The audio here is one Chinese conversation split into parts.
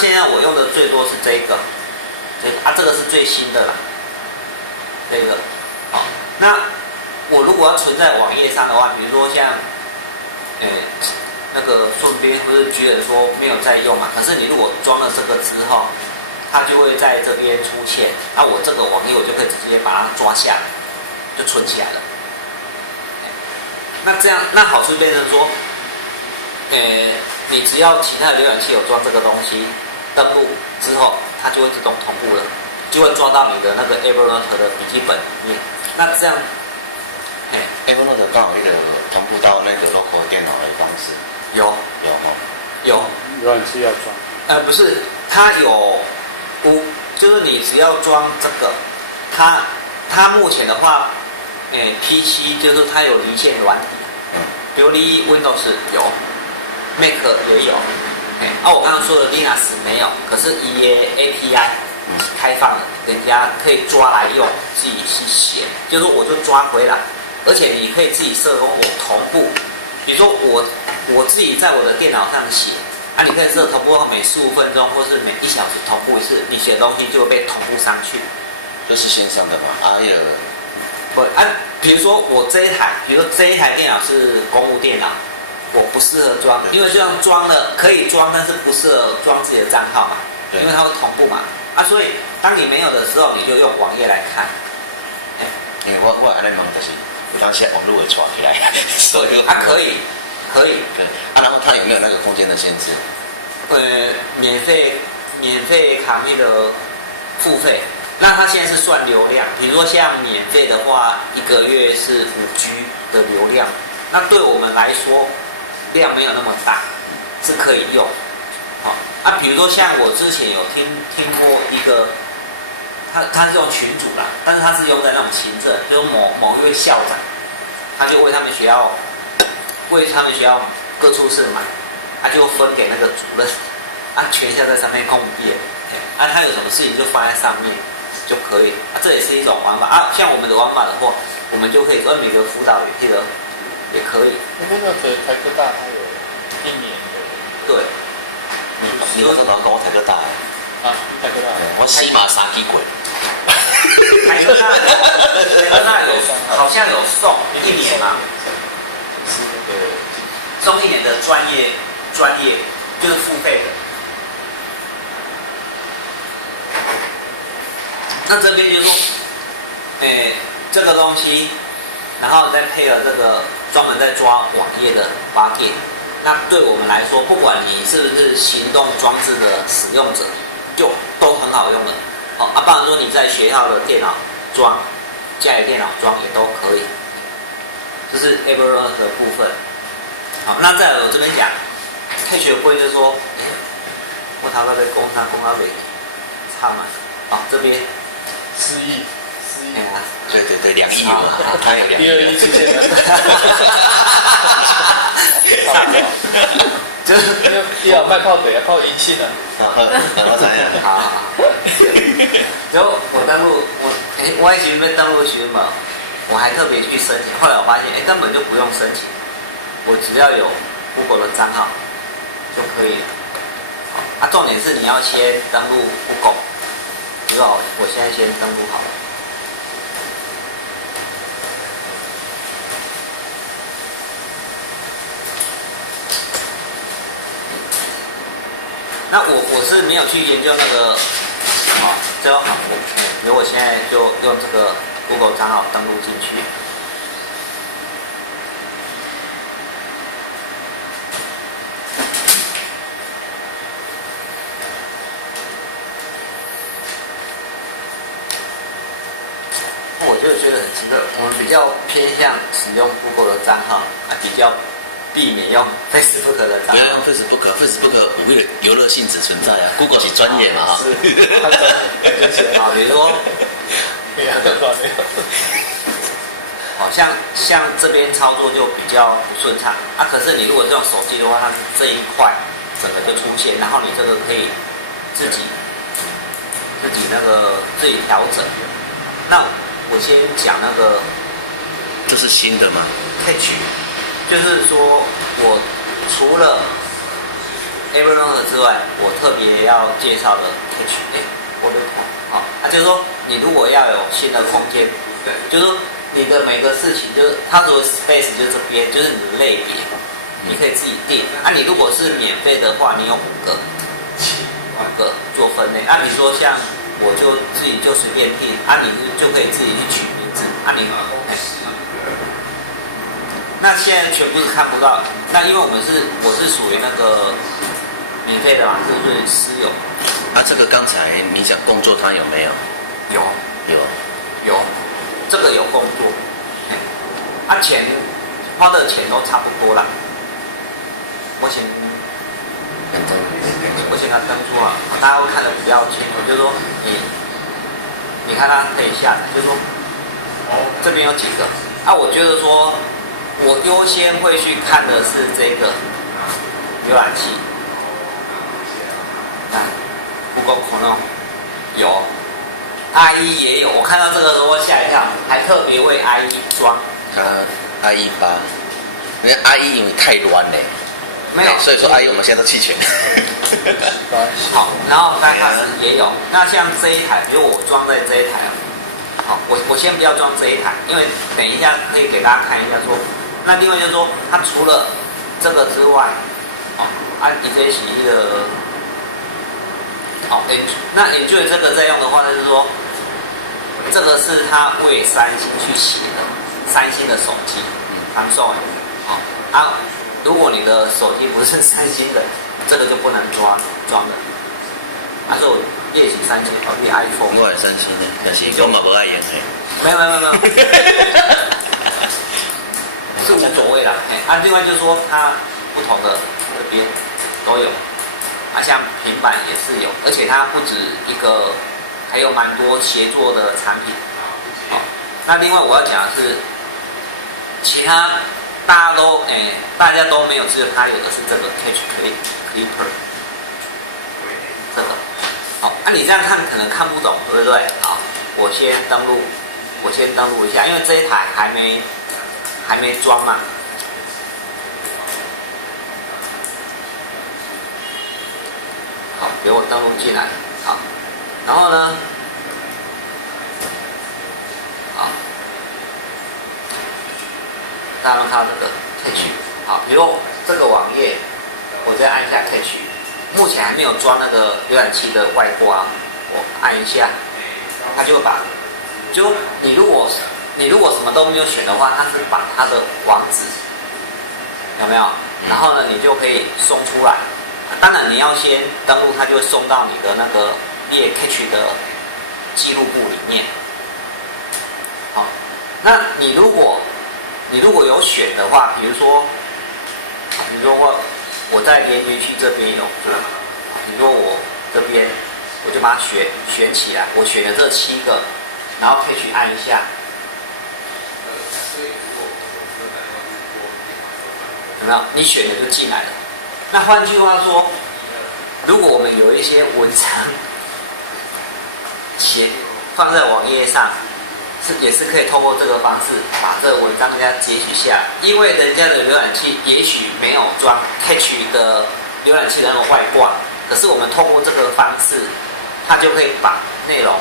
现在我用的最多是这个，这个是最新的啦，这个。好，那我如果要存在网页上的话，比如说像，那个顺便不是举人说没有在用嘛，可是你如果装了这个之后，它就会在这边出现，那我这个网页我就可以直接把它抓下来，就存起来了。那这样，那好处变成说，你只要其他的浏览器有装这个东西，登录之后，它就会自动同步了，就会抓到你的那个 Evernote 的笔记本里面。那这样，Evernote 刚好那个同步到那个 local 电脑的方式。有浏览器要装。不是，它有就是你只要装这个，它目前的话，PC 就是它有离线软体，比如你 Windows 有 ，Mac 也有，我刚刚说的 Linux 没有，可是 API 开放了，人家可以抓来用，自己去写，就是我就抓回来，而且你可以自己设我同步，比如说我自己在我的电脑上写，你可以设同步每15分钟或是每1小时同步一次，你写的东西就会被同步上去。这是线上的嘛？比如说我这一台，电脑是公务电脑，我不适合装，因为这样装了可以装，但是不适合装自己的账号嘛，因为它会同步嘛。所以当你没有的时候，你就用网页来看。因为我还在问就是，有当时网络会传起来，所以可以。然后它有没有那个空间的限制？免费卡密的付费。那它现在是算流量，比如说像免费的话，1个月是5G 的流量，那对我们来说量没有那么大，是可以用。比如说像我之前有听过一个，他是用群组啦，但是他是用在那种行政，就是某一位校长，他就为他们学校各处室买，他就分给那个主任，全校在上面共业，他有什么事情就放在上面。就可以，这也是一种玩法像我们的玩法的话，我们就可以每个辅导也可以。那个台科大它有1年的。对。你那时候跟我台科大台科大。我起码3级鬼。台科大好像有送1年嘛。是那个送1年的专业就是付费的。那这边就说，这个东西，然后再配合这个专门在抓网页的 plugin， 那对我们来说，不管你是不是行动装置的使用者，就都很好用的。不然说你在学校的电脑装，家里电脑装也都可以。这是 Evernote 的部分。好，那再来我这边讲，退学规就是说，我头在讲到尾，差嘛，这边。4亿。对，2亿嘛，他有2亿。第2亿出现了。就是第二卖靠北啊，靠银杏啊。我知影。好。然后我登录，我以前被登录学嘛，我还特别去申请，后来我发现，根本就不用申请，我只要有 Google 的账号就可以了。重点是你要先登录 Google。我现在先登录好了。那我是没有去研究那个，这好，比如我现在就用这个 Google 账号登录进去。我就觉得很奇怪，我们比较偏向使用 Google 的账号，比较避免用 Facebook 的账号。不要用 Facebook 有游乐性质存在啊。Google 是专业嘛，是，它真是比如说，像这边操作就比较不顺畅可是你如果是用手机的话，它是这一块整个就出现，然后你这个可以自己调整。那我先讲那个，这是新的吗 ？Catch， 就是说我除了 Evernote 之外，我特别要介绍的 Catch， 我的好，就是说你如果要有新的空间，就是说你的每个事情，就是它所谓 space 就是这边，就是你的类别，你可以自己定。你如果是免费的话，你有5个做分类。比如说像我就自己就随便定，你就可以自己去取名字。那现在全部是看不到。那因为我是属于那个免费的嘛，就是私有。这个刚才你讲工作它有没有？有，这个有工作。钱花的钱都差不多啦。我先它登出大家会看得比较清楚，就是说你看它可以下载，就是说这边有几个我觉得说我优先会去看的是这个浏览器。Google Chrome 有 IE 也有，我看到这个我吓一跳，还特别为 IE 装。IE 8，因为 IE 因为太乱了。没有，所以说 IE 我们现在都弃权。好，然后Firefox也有。那像这一台，比如我装在这一台我先不要装这一台，因为等一下可以给大家看一下说，那另外就是说，它除了这个之外，你这起一个那 Enjoy 这个在用的话，就是说，这个是它为三星去写的，三星的手机，Samsung 如果你的手机不是三星的，这个就不能装的。所以我列举三星，iPhone。我是三星的，但是我嘛不爱用的。没有，是无所谓啦。另外就是说，它不同的这边都有。像平板也是有，而且它不止一个，还有蛮多协作的产品。那另外我要讲的是，其他大家都没有，只有它有的是这个 Catch Clipper， 这个。你这样看可能看不懂，对不对？好，我先登录一下，因为这一台还没装嘛。好，给我登录进来。好，然后呢，大家看到这个 Catch， 好，比如这个网页，我再按一下 Catch， 目前还没有装那个浏览器的外挂，我按一下，它就会就你如果什么都没有选的话，它是把它的网址有没有？然后呢，你就可以送出来。当然你要先登录，它就会送到你的那个列 Catch 的记录簿里面。好，那你如果有选的话，比如说我在连接器这边有，比如说我这边我就把它选起来，我选了这7个，然后Catch按一下，有没有？你选的就进来了。那换句话说，如果我们有一些文章放在网页上，也是可以透过这个方式把这个文章人家截取下来，因为人家的浏览器也许没有装 Catch 的浏览器的那种外挂，可是我们透过这个方式，它就可以把内容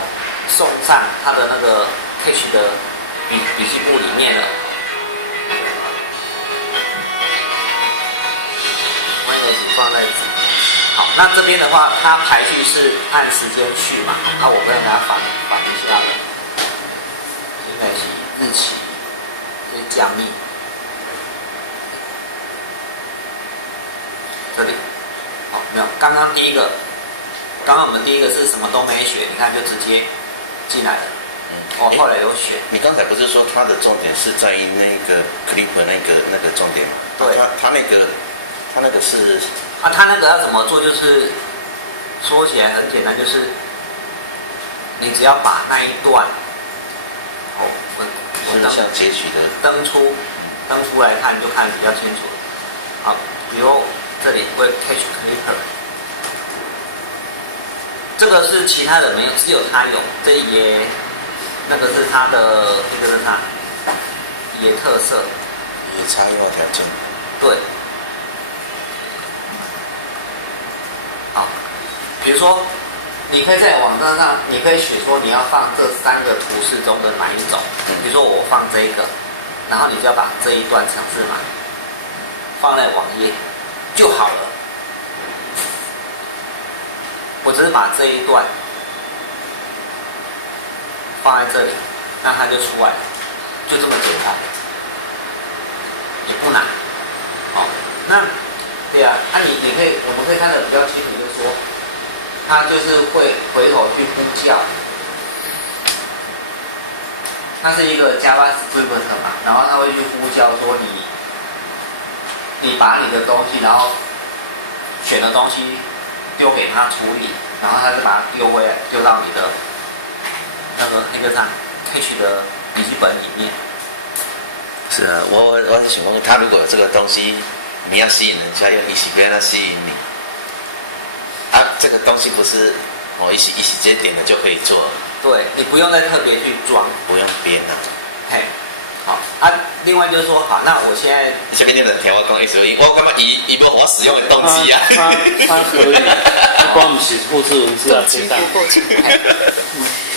送上它的那个 Catch 的笔记簿里面了。放在好，那这边的话，它排序是按时间序嘛？那我跟大家反一下了，应该是日期，这是加密，这里，好，没有，刚刚我们第一个是什么都没选，你看就直接进来了。后来有选。你刚才不是说它的重点是在于那个 clip 那个重点吗？对。它那个是。它那个要怎么做？就是说起来很简单，就是你只要把那一段，是像截取的登出来看，就看得比较清楚。好，比如这里会 Catch Clipper， 这个是其他的没有，只有它有。这也那个是它的一个是它也特色，也差异化条件。对。好，比如说，你可以在网站上，你可以选说你要放这3个图示中的哪一种。比如说我放这个，然后你就要把这一段程式码放在网页就好了。我只是把这一段放在这里，那它就出来了，就这么简单，也不难。好，那对啊，你可以，我们可以看得比较清楚，就是说，它就是会回头去呼叫，它是一个 JavaScript 嘛，然后它会去呼叫说你把你的东西，然后选的东西丢给他处理，然后他就把它丢到你的那个上 cache 的笔记本里面。是啊，我是想问，他如果有这个东西，你要吸引人家，用一起别人吸引你，啊，这个东西不是一起直接点了就可以做了，对，你不用再特别去装，不用编啊。嘿，好啊。另外就是说，好，那我现在下面那个听我讲 SVN， 我感觉伊无我使用的动机啊。它可以，不光不是复制文字啊，贴上，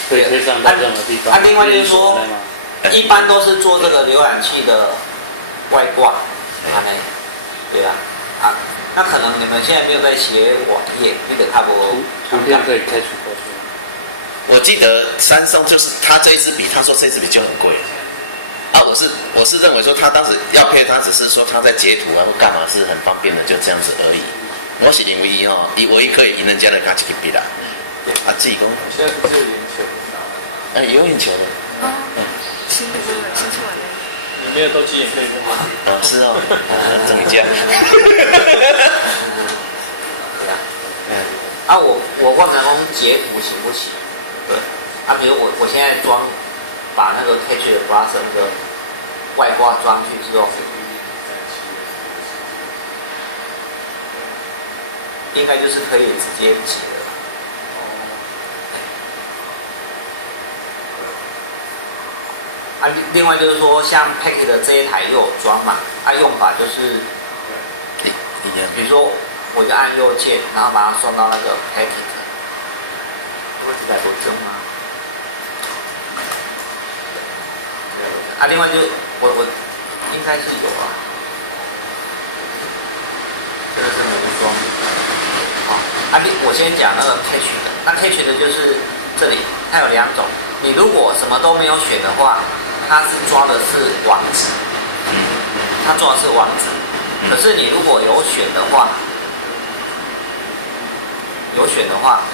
可以贴上到任何地方。另外就是说，一般都是做这个浏览器的外挂，对啊，那可能你们现在没有在写网页，你得看不？图片可以 catch 过去。我记得三送就是他这一支笔，他说这支笔就很贵。啊，我是认为说他当时要配，他只是说他在截图啊或干嘛是很方便的，就这样子而已。我是认为伊唯一可以赢人家的他一支笔啦。啊，自己讲。现在不是有赢球的？有赢球的。新出来的。里面的东西也可以用吗？是哦，增加。我问人工截图行不行？对。比如我现在把那个 Catch 的 Blossom 的外挂装去之后，应该就是可以直接截了。另外就是说，像 Packet 的这一台又有装嘛，用法就是，比如说我就按右键，然后把它送到那个 Packet， 这个是在不正吗？另外就我应该是有啊，这个是没装。好，我先讲那个 Catch 的，那 Catch 的就是这里，它有2种。你如果什么都没有选的话，它是抓的是网址，它抓的是网址。可是你如果有选的话，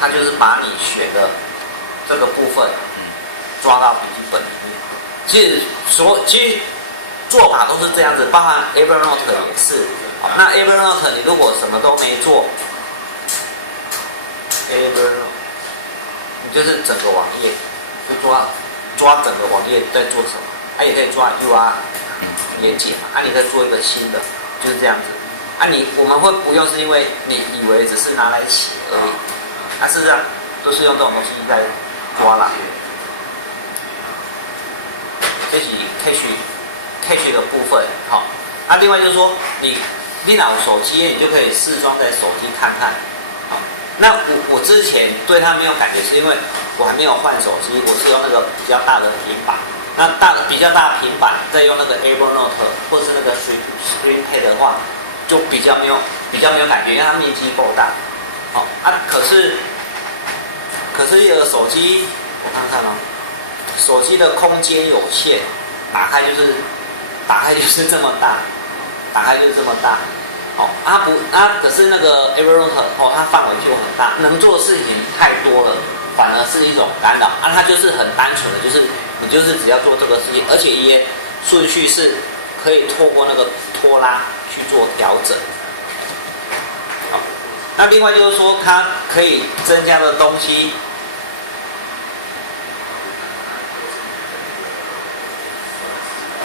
它就是把你选的这个部分抓到笔记本里面。其实做法都是这样子，包含 Evernote 也是。那 Evernote 你如果什么都没做 ，Evernote 你就是整个网页就抓整个网页在做什么，也可以抓 URL 连接嘛，你可以做一个新的，就是这样子。我们会不用是因为你以为只是拿来写而已，事实上都是用这种东西在抓啦。这是 cache 的部分，好。另外就是说，你拿手机，你就可以试装在手机看看，好。那我之前对它没有感觉，是因为我还没有换手机，我是用那个比较大的平板。那比较大的平板，再用那个 Evernote 或是那个 Screenpad 的话，就比较没有感觉，因为它面积够大，好。可是有的手机，我看看哦。手机的空间有限，打开就是这么大，可是那个 Evernote 它范围就很大，能做的事情太多了，反而是一种干扰。它就是很单纯的，就是你就是只要做这个事情，而且也顺序是可以透过那个拖拉去做调整。好，那另外就是说，它可以增加的东西。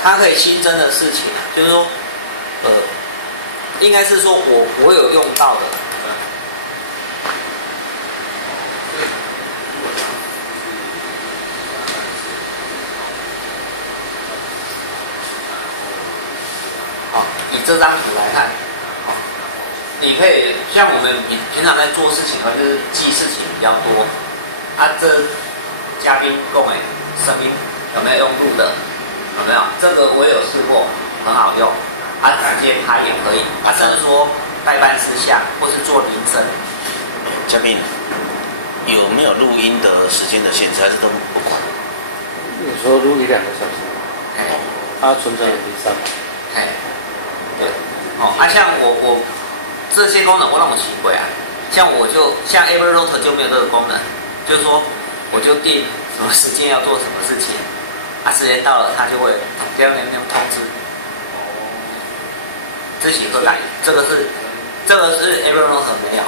它可以新增的事情，就是说，应该是说我有用到的，好，以这张图来看，好，你可以像我们平常在做事情的话，就是记事情比较多。这嘉宾讲的声音有没有用录的？有没有？这个我也有试过，很好用。直接拍也可以。甚至说代办事项或是做铃声。嘉宾有没有录音的时间的限制，还是都不管？你说录1-2个小时，它存在MP3吗？对。像我这些功能我让我奇怪啊，像Evernote 就没有这个功能，就是说我就定什么时间要做什么事情，时间到了它就会第二天通知。自己喝奶，这个是 Evernote 没有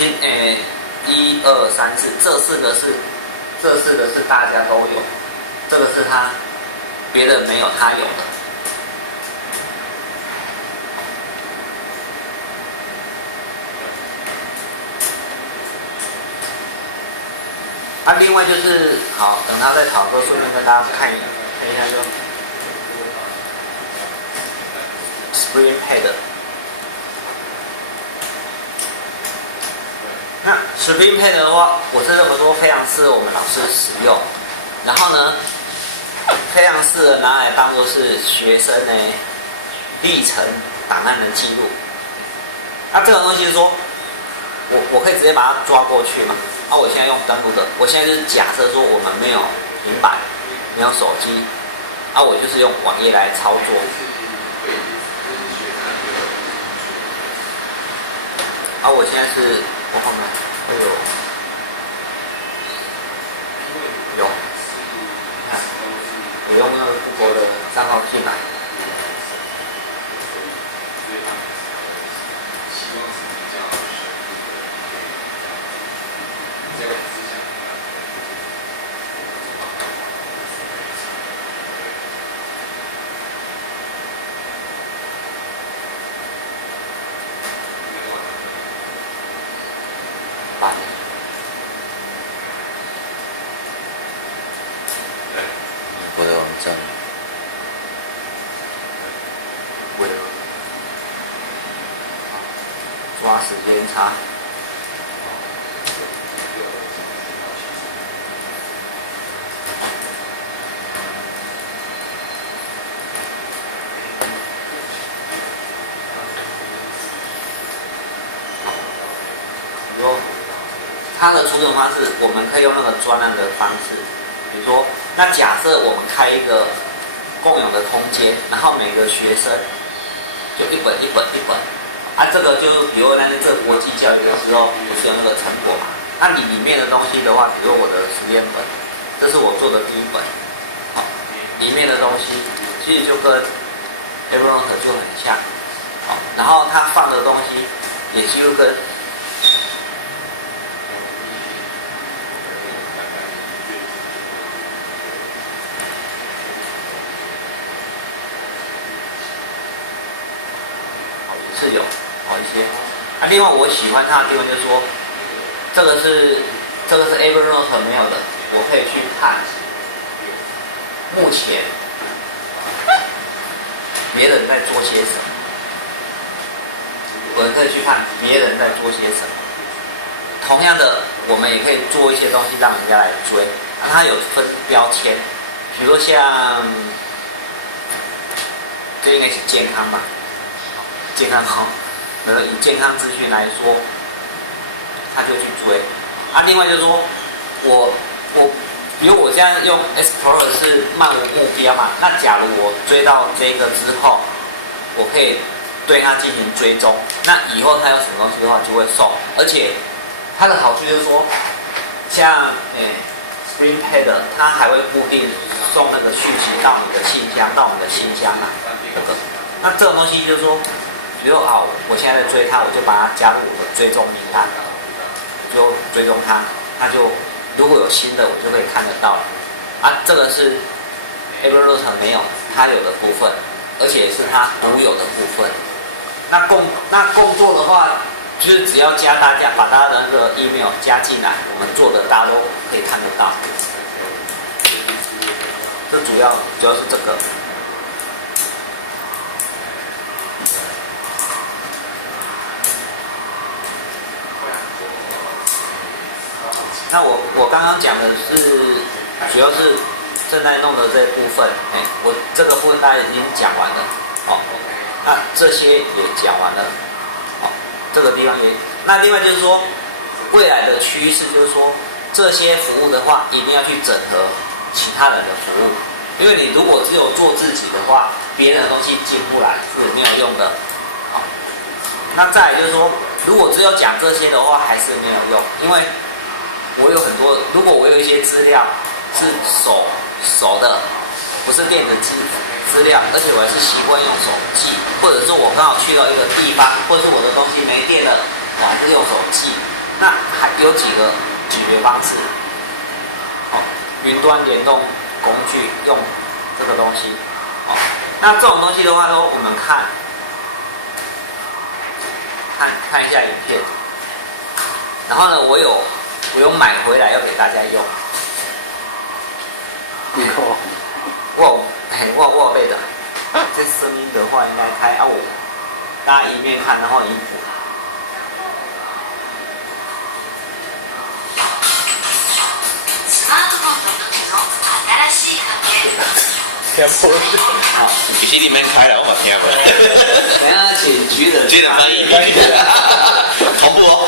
1、2、3、4，这四个是大家都有，这个是别人没有他有的。另外就是好，等他再讨论，顺便跟大家看一下就 Spring Pad。那 Spring Pad 的话，我是认为说非常适合我们老师使用，然后呢，非常适合拿来当做是学生的历程档案的记录。这个东西是说，我可以直接把它抓过去嘛。我现在用登录的，我现在就是假设说我们没有平板，没有手机，我就是用网页来操作。我现在是我后面有，你看，我用那个Google的账号进来。我的网站。抓时间差。它的出证方式，我们可以用那个专案的方式，比如说，那假设我们开一个共有的空间，然后每个学生就一本，这个就比如这个国际教育的时候，不是有那个成果嘛？那你里面的东西的话，比如我的实验本，这是我做的第一本，里面的东西其实就跟 Evernote 就很像，然后它放的东西也几乎跟是有一些。另外我喜欢它的地方就是说，这个是 Evernote 没有的，我可以去看目前别人在做些什么，我可以去看别人在做些什么。同样的，我们也可以做一些东西让人家来追。它有分标签，比如像这应该是健康吧。健康以健康资讯来说，他就去追。另外就是说，比如我现在用 Explorer 是漫无目标嘛，那假如我追到这个之后，我可以对它进行追踪，那以后它有什么东西的话就会送，而且它的好处就是说，像Spring Pad 它还会固定送那个讯息到你的信箱，那这种东西就是说。比如我现在在追他，我就把他加入我的追踪名单，就追踪他，他就如果有新的，我就可以看得到。这个是 Evernote 没有他有的部分，而且是他独有的部分。那共作的话，就是只要把大家的那个 email 加进来，我们做的大家都可以看得到。这主要是这个。那我刚刚讲的是主要是正在弄的这一部分，我这个部分大家已经讲完了，那这些也讲完了，这个地方也，那另外就是说，未来的趋势就是说，这些服务的话，一定要去整合其他人的服务，因为你如果只有做自己的话，别人的东西进不来是没有用的，那再来就是说，如果只有讲这些的话，还是没有用，因为我有很多，如果我有一些资料是手的，不是电子资料，而且我还是习惯用手记，或者说我刚好去到一个地方，或者是我的东西没电了，我还是用手记。那还有几个解决方式，云端联动工具用这个东西，那这种东西的话，我们看一下影片，然后呢，我有买回来要给大家用。我背的，这声音的话应该开我大家一面看，然后一步。好，其实你免开了，我嘛听过。等下请局人翻译，同步哦，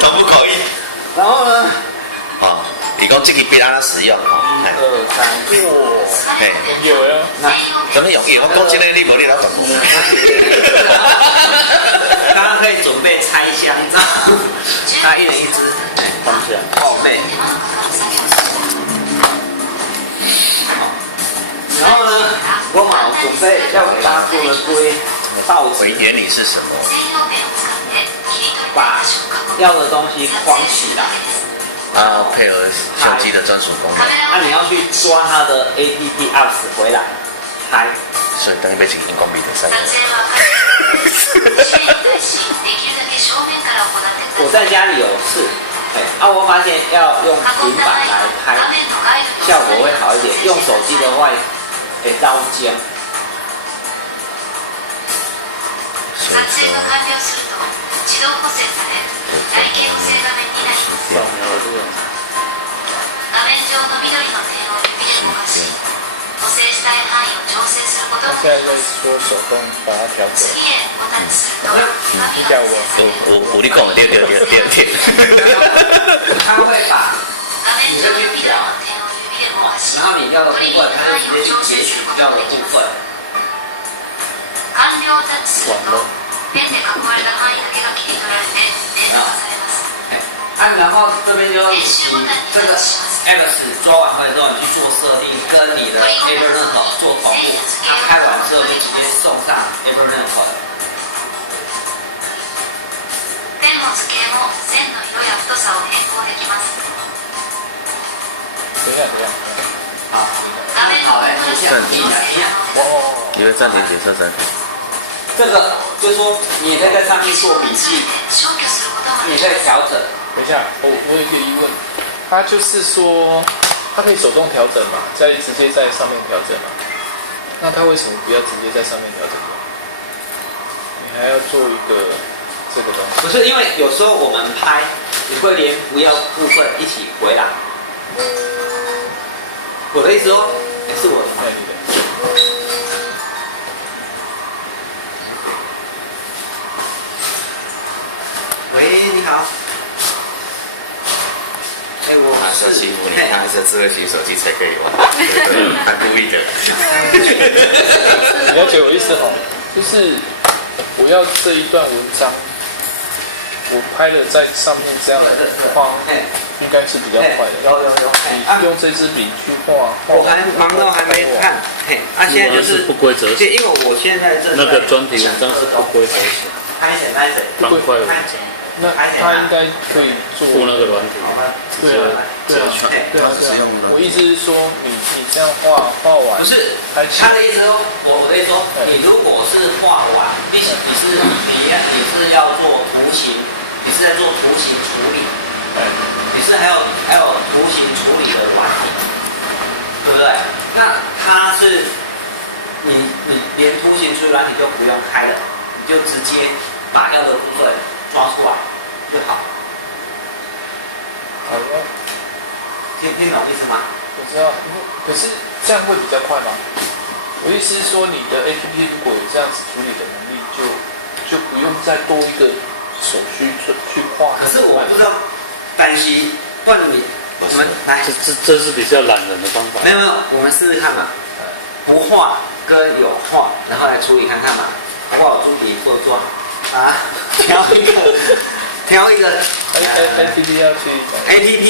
同步口译。然后呢？你讲这个笔安怎使用？有哟。怎么用？我讲这个你无你来讲。刚刚可以准备拆箱，大家一人一支，报备。然后呢，我马准备要给大家做的堆道具原理是什么？把要的东西框起来。配合手机的专属功能。那你要去抓它的 APP apps 回来，开。所以等于被请荧光笔的3个。我在家里有试，我发现要用平板来拍，效果会好一点。用手机的话，刀尖。所以说。扫描这个。他现在在说手动把它调整。你讲我。有你讲的对。他会把你的去调，然后你要的部分，他就直接去截取你要的部分。完了。然后这边就你这个 apps 抓完回来之后，你去做设定，跟你的 Evernote 做同步，它开完之后就直接送上 Evernote。等一下。好嘞，停一下。你会暂停解说3分。这个就是说，你也可以在上面做笔记，你可以调整。等一下，我有一个疑问，它就是说，它可以手动调整嘛，直接在上面调整嘛？那它为什么不要直接在上面调整？你还要做一个这个东西？不是，因为有时候我们拍，你会连不要部分一起回来。我的意思说，是我的吗？你的。喂，你好。我说欺负你，他是智慧型手机才可以玩，他故意的。你了解我意思吼，就是我要这一段文章，我拍了在上面这样画，应该是比较快的。有。你用这支笔去画，我还忙到还没看。现在就是不规则写，因为我现在那个专题文章是不规则写，拍谁？方块文章。那他应该可以做那个软体，对啊。我意思是说，你这样画完，不是他的意思说，我的意思说，你如果是画完，你是要做图形，你是在做图形处理，你是还有图形处理的软体，对不对？那它是你连图形处理软体就不用开了，你就直接把要的部分抓出来就好。好的。听懂意思吗？我知道，可是这样会比较快吗？我意思是说，你的 APP 如果有这样子处理的能力，就不用再多一个手续去画。可是我不知道，担心，不然你们来，这是比较懒人的方法。没有，我们试试看嘛，不画跟有画，然后来处理看看嘛，好不好？朱笔做做啊，挑一个 APP 要去 APP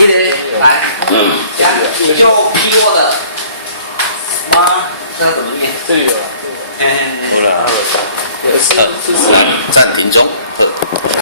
一类来，你就 keyword 吗？这个怎么念？这里有了，有了，有是暂停中。